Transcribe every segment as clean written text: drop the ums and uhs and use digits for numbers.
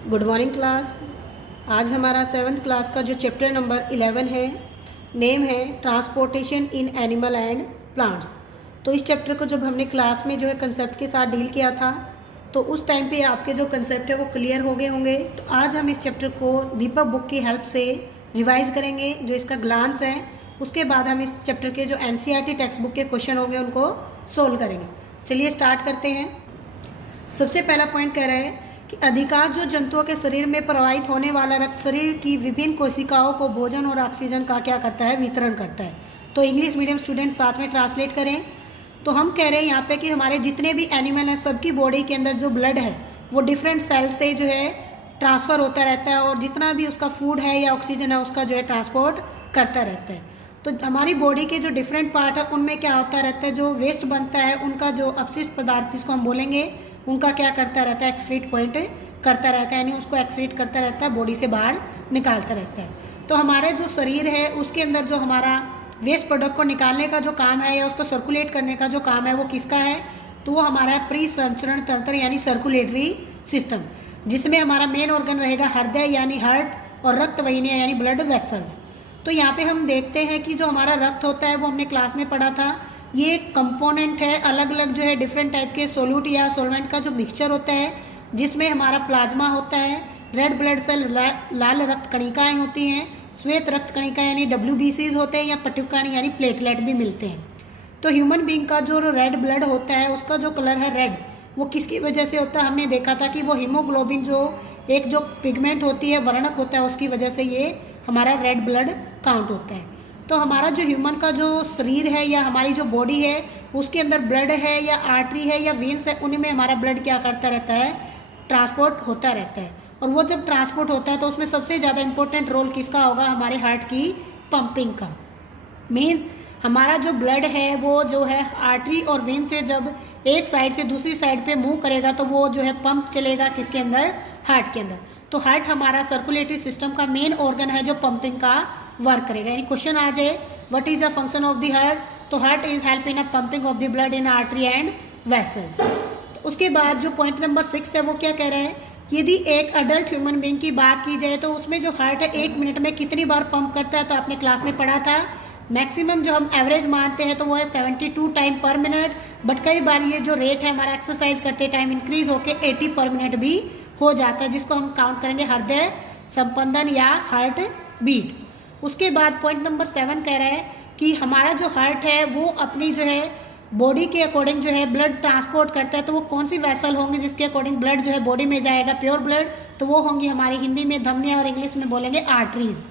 Good morning class. आज हमारा 7th class का जो चैप्टर नंबर 11 है, नेम है transportation in animal and plants. तो इस चैप्टर को जब हमने क्लास में जो है कंसेप्ट के साथ डील किया था, तो उस टाइम पे आपके जो कंसेप्ट है वो क्लियर हो गए होंगे। तो आज हम इस चैप्टर को दीपक बुक की हेल्प से रिवाइज करेंगे, जो इसका ग्लांस है। उसके बाद हम इस चैप्टर के जो NCERT टेक्स्ट बुक के क्वेश्चन होंगे उनको सोल्व करेंगे। चलिए स्टार्ट करते हैं। सबसे पहला पॉइंट कह रहा है कि अधिकांश जो जंतुओं के शरीर में प्रवाहित होने वाला रक्त शरीर की विभिन्न कोशिकाओं को भोजन और ऑक्सीजन का क्या करता है, वितरण करता है। तो इंग्लिश मीडियम स्टूडेंट साथ में ट्रांसलेट करें। तो हम कह रहे हैं यहाँ पे कि हमारे जितने भी एनिमल हैं सबकी बॉडी के अंदर जो ब्लड है वो डिफरेंट सेल से जो है ट्रांसफ़र होता रहता है, और जितना भी उसका फूड है या ऑक्सीजन है उसका जो है ट्रांसपोर्ट करता रहता है। तो हमारी बॉडी के जो डिफरेंट पार्ट है उनमें क्या होता रहता है, जो वेस्ट बनता है उनका जो अपशिष्ट पदार्थ जिसको हम बोलेंगे उनका क्या करता रहता है, एक्सक्रीट पॉइंट करता रहता है, यानी उसको एक्सक्रीट करता रहता है, बॉडी से बाहर निकालता रहता है। तो हमारे जो शरीर है उसके अंदर जो हमारा वेस्ट प्रोडक्ट को निकालने का जो काम है या उसको सर्कुलेट करने का जो काम है वो किसका है, तो वो हमारा प्री संचरण तंत्र यानी सर्कुलेटरी सिस्टम, जिसमें हमारा मेन ऑर्गन रहेगा हृदय यानी हार्ट और रक्त वाहिनियाँ यानी ब्लड वेसल्स। तो यहाँ पे हम देखते हैं कि जो हमारा रक्त होता है वो हमने क्लास में पढ़ा था, ये कंपोनेंट है, अलग अलग जो है डिफरेंट टाइप के सोल्यूट या सोलवेंट का जो मिक्सचर होता है, जिसमें हमारा प्लाज्मा होता है, रेड ब्लड सेल लाल रक्त कणिकाएँ होती हैं, श्वेत रक्त कणिका यानी WBCs होते हैं, या पट्टिकाएँ यानी प्लेटलेट भी मिलते हैं। तो ह्यूमन बींग का जो रेड ब्लड होता है उसका जो कलर है रेड, वो किसकी वजह से होता है, हमने देखा था कि वो हीमोग्लोबिन जो एक जो पिगमेंट होती है, वर्णक होता है, उसकी वजह से ये हमारा रेड ब्लड काउंट होता है। तो हमारा जो ह्यूमन का जो शरीर है या हमारी जो बॉडी है उसके अंदर ब्लड है या आर्टरी है या वेन्स है, उनमें हमारा ब्लड क्या करता रहता है, ट्रांसपोर्ट होता रहता है। और वो जब ट्रांसपोर्ट होता है तो उसमें सबसे ज़्यादा इंपॉर्टेंट रोल किसका होगा, हमारे हार्ट की पंपिंग का। मीन्स हमारा जो ब्लड है वो जो है आर्टरी और वेन से जब एक साइड से दूसरी साइड पे मूव करेगा तो वो जो है पंप चलेगा किसके अंदर, हार्ट के अंदर। तो हार्ट हमारा सर्कुलेटरी सिस्टम का मेन ऑर्गन है जो पंपिंग का वर्क करेगा। यानी क्वेश्चन आ जाए what is the function of the heart, तो heart is help in a pumping of the blood in artery and vessel. तो उसके बाद जो पॉइंट नंबर 6 है वो क्या कह रहा है, यदि एक अडल्ट ह्यूमन बीइंग की बात की जाए तो उसमें जो हार्ट है 1 मिनट में कितनी बार पंप करता है, तो आपने क्लास में पढ़ा था मैक्सिमम जो हम एवरेज मानते हैं तो वो है 72 टाइम पर मिनट, बट कई बार ये जो रेट है हमारा एक्सरसाइज करते टाइम इंक्रीज होकर 80 पर मिनट भी हो जाता है, जिसको हम काउंट करेंगे हृदय संपंदन या हार्ट बीट। उसके बाद पॉइंट नंबर 7 कह रहा है कि हमारा जो हार्ट है वो अपनी जो है बॉडी के अकॉर्डिंग जो है ब्लड ट्रांसपोर्ट करता है, तो वो कौन सी वेसल होंगी जिसके अकॉर्डिंग ब्लड जो है बॉडी में जाएगा, प्योर ब्लड, तो वो होंगी हमारी हिंदी में धमनियाँ और इंग्लिश में बोलेंगे आर्टरीज।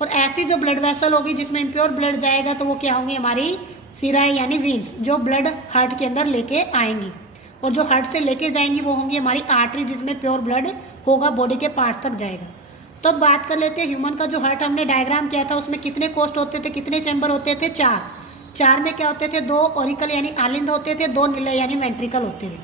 और ऐसी जो ब्लड वेसल होगी जिसमें इम्प्योर ब्लड जाएगा तो वो क्या होंगी, हमारी सिराएं यानी वीन्स, जो ब्लड हार्ट के अंदर लेके आएंगी। और जो हार्ट से लेके जाएंगी वो होंगी हमारी आर्टरी, जिसमें प्योर ब्लड होगा, बॉडी के पार्ट तक जाएगा। तो अब बात कर लेते हैं ह्यूमन का जो हार्ट हमने डायग्राम किया था उसमें कितने कोस्ट होते थे, कितने चैम्बर होते थे, 4 में क्या होते थे, 2 ऑरिकल यानी आलिंद होते थे, 2 निलय यानी वेंट्रिकल होते थे।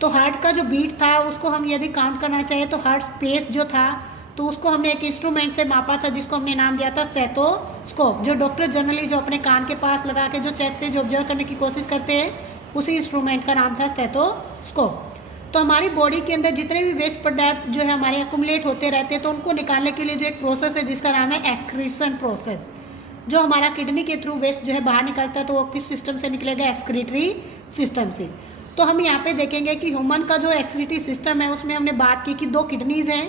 तो हार्ट का जो बीट था उसको हम यदि काउंट करना चाहे तो हार्ट स्पेस जो था तो उसको हमने एक इंस्ट्रूमेंट से मापा था जिसको हमने नाम दिया था स्टेथोस्कोप, जो डॉक्टर जनरली जो अपने कान के पास लगा के जो चेस्ट से जो ऑब्जर्व करने की कोशिश करते हैं उसी इंस्ट्रूमेंट का नाम था स्टेथोस्कोप। तो हमारी बॉडी के अंदर जितने भी वेस्ट प्रोडक्ट जो है हमारे अकुमुलेट होते रहते हैं तो उनको निकालने के लिए जो एक प्रोसेस है जिसका नाम है एक्सक्रीशन प्रोसेस, जो हमारा किडनी के थ्रू वेस्ट जो है बाहर निकलता है, तो वो किस सिस्टम से निकलेगा, एक्सक्रीटरी सिस्टम से। तो हम यहाँ पे देखेंगे कि ह्यूमन का जो एक्सक्रीटरी सिस्टम है उसमें हमने बात की कि 2 किडनीज हैं,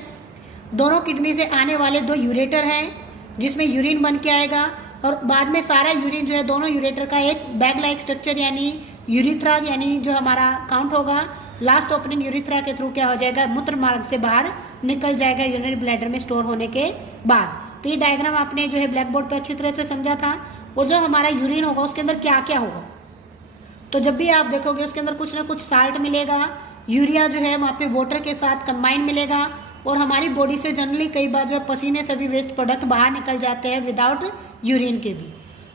दोनों किडनी से आने वाले 2 यूरेटर हैं जिसमें यूरिन बन के आएगा, और बाद में सारा यूरिन जो है दोनों यूरेटर का एक बैग लाइक स्ट्रक्चर यानी यूरिथ्रा यानी जो हमारा काउंट होगा, लास्ट ओपनिंग यूरिथ्रा के थ्रू क्या हो जाएगा, मूत्र मार्ग से बाहर निकल जाएगा यूरिनरी ब्लैडर में स्टोर होने के बाद। तो ये डायग्राम आपने जो है ब्लैक बोर्ड पर अच्छी तरह से समझा था। और जो हमारा यूरिन होगा उसके अंदर क्या क्या होगा, तो जब भी आप देखोगे उसके अंदर कुछ ना कुछ साल्ट मिलेगा, यूरिया जो है वहाँ पे वाटर के साथ कंबाइन मिलेगा, और हमारी बॉडी से जनरली कई बार जो है पसीने से भी वेस्ट प्रोडक्ट बाहर निकल जाते हैं विदाउट यूरिन के भी।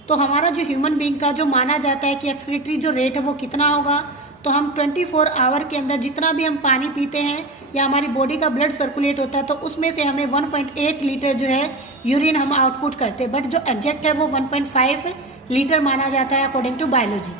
तो हमारा जो ह्यूमन बीइंग का जो माना जाता है कि एक्सक्रीटरी जो रेट है वो कितना होगा, तो हम 24 आवर के अंदर जितना भी हम पानी पीते हैं या हमारी बॉडी का ब्लड सर्कुलेट होता है तो उसमें से हमें 1.8 लीटर जो है यूरिन हम आउटपुट करते हैं, बट जो एग्जैक्ट है वो 1.5 लीटर माना जाता है अकॉर्डिंग टू बायोलॉजी।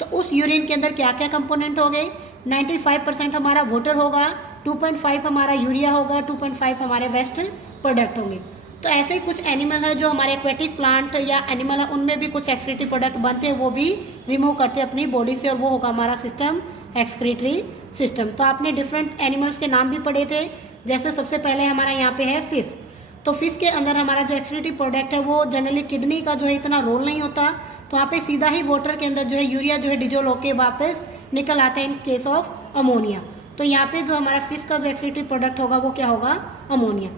तो उस यूरिन के अंदर क्या क्या कंपोनेंट हो गए, 95% हमारा वाटर होगा, 2.5 हमारा यूरिया होगा, 2.5 हमारे वेस्ट प्रोडक्ट होंगे। तो ऐसे ही कुछ एनिमल है जो हमारे एक्वेटिक प्लांट या एनिमल है उनमें भी कुछ एक्सक्रीटरी प्रोडक्ट बनते हैं, वो भी रिमूव करते हैं अपनी बॉडी से, और वो होगा हमारा सिस्टम एक्सक्रीटरी सिस्टम। तो आपने डिफरेंट एनिमल्स के नाम भी पढ़े थे, जैसे सबसे पहले हमारा यहाँ पे है फिश। तो फिश के अंदर हमारा जो एक्सक्रीटरी प्रोडक्ट है वो जनरली किडनी का जो है इतना रोल नहीं होता, तो वहाँ पे सीधा ही वाटर के अंदर जो है यूरिया जो है डिजोल्व होकर वापस निकल आता है इन केस ऑफ अमोनिया। तो यहाँ पे जो हमारा फिश का जो एक्सक्रीटरी प्रोडक्ट होगा वो क्या होगा, अमोनिया।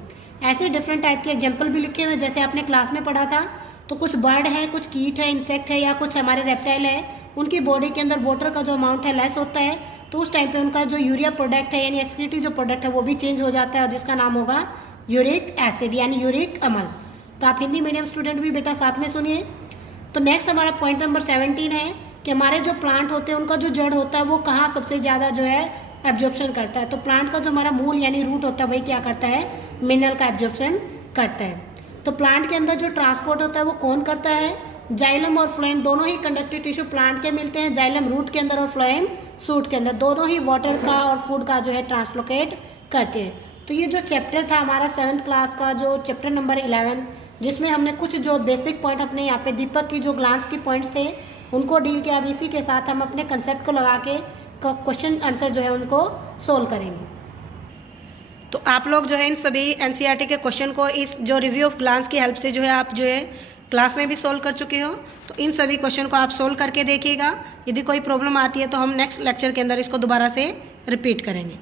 ऐसे डिफरेंट टाइप के एग्जाम्पल भी लिखे हुए, जैसे आपने क्लास में पढ़ा था। तो कुछ बर्ड है, कुछ कीट है, इंसेक्ट है, या कुछ हमारे रेप्टाइल है, उनकी बॉडी के अंदर वाटर का जो अमाउंट है लेस होता है, तो उस टाइम पे उनका जो यूरिया प्रोडक्ट है यानी एक्सक्रीटरी जो प्रोडक्ट है वो भी चेंज हो जाता है, और जिसका नाम होगा यूरिक एसिड यानी यूरिक अम्ल। तो आप हिंदी मीडियम स्टूडेंट भी बेटा साथ में सुनिए। तो नेक्स्ट हमारा पॉइंट नंबर 17 है कि हमारे जो प्लांट होते हैं उनका जो जड़ होता है वो कहाँ सबसे ज़्यादा जो है एब्जॉर्प्शन करता है। तो प्लांट का जो हमारा मूल यानी रूट होता है वही क्या करता है, मिनरल का एब्जॉर्प्शन करता है। तो प्लांट के अंदर जो ट्रांसपोर्ट होता है वो कौन करता है, जाइलम और फ्लोएम दोनों ही कंडक्टिव टिश्यू प्लांट के मिलते हैं, जाइलम रूट के अंदर और फ्लोएम सूट के अंदर, दोनों ही वाटर का और फूड का जो है ट्रांसलोकेट करते हैं। तो ये जो चैप्टर था हमारा 7th क्लास का जो चैप्टर नंबर 11, जिसमें हमने कुछ जो बेसिक पॉइंट अपने यहाँ पे दीपक की जो ग्लांस की पॉइंट्स थे उनको डील किया। अब इसी के साथ हम अपने कंसेप्ट को लगा के क्वेश्चन आंसर जो है उनको सोल्व करेंगे। तो आप लोग जो है इन सभी एनसीईआरटी के क्वेश्चन को इस जो रिव्यू ऑफ ग्लांस की हेल्प से जो है आप जो है क्लास में भी सोल्व कर चुके हो। तो इन सभी क्वेश्चन को आप सोल्व करके देखिएगा। यदि कोई प्रॉब्लम आती है तो हम नेक्स्ट लेक्चर के अंदर इसको दोबारा से रिपीट करेंगे।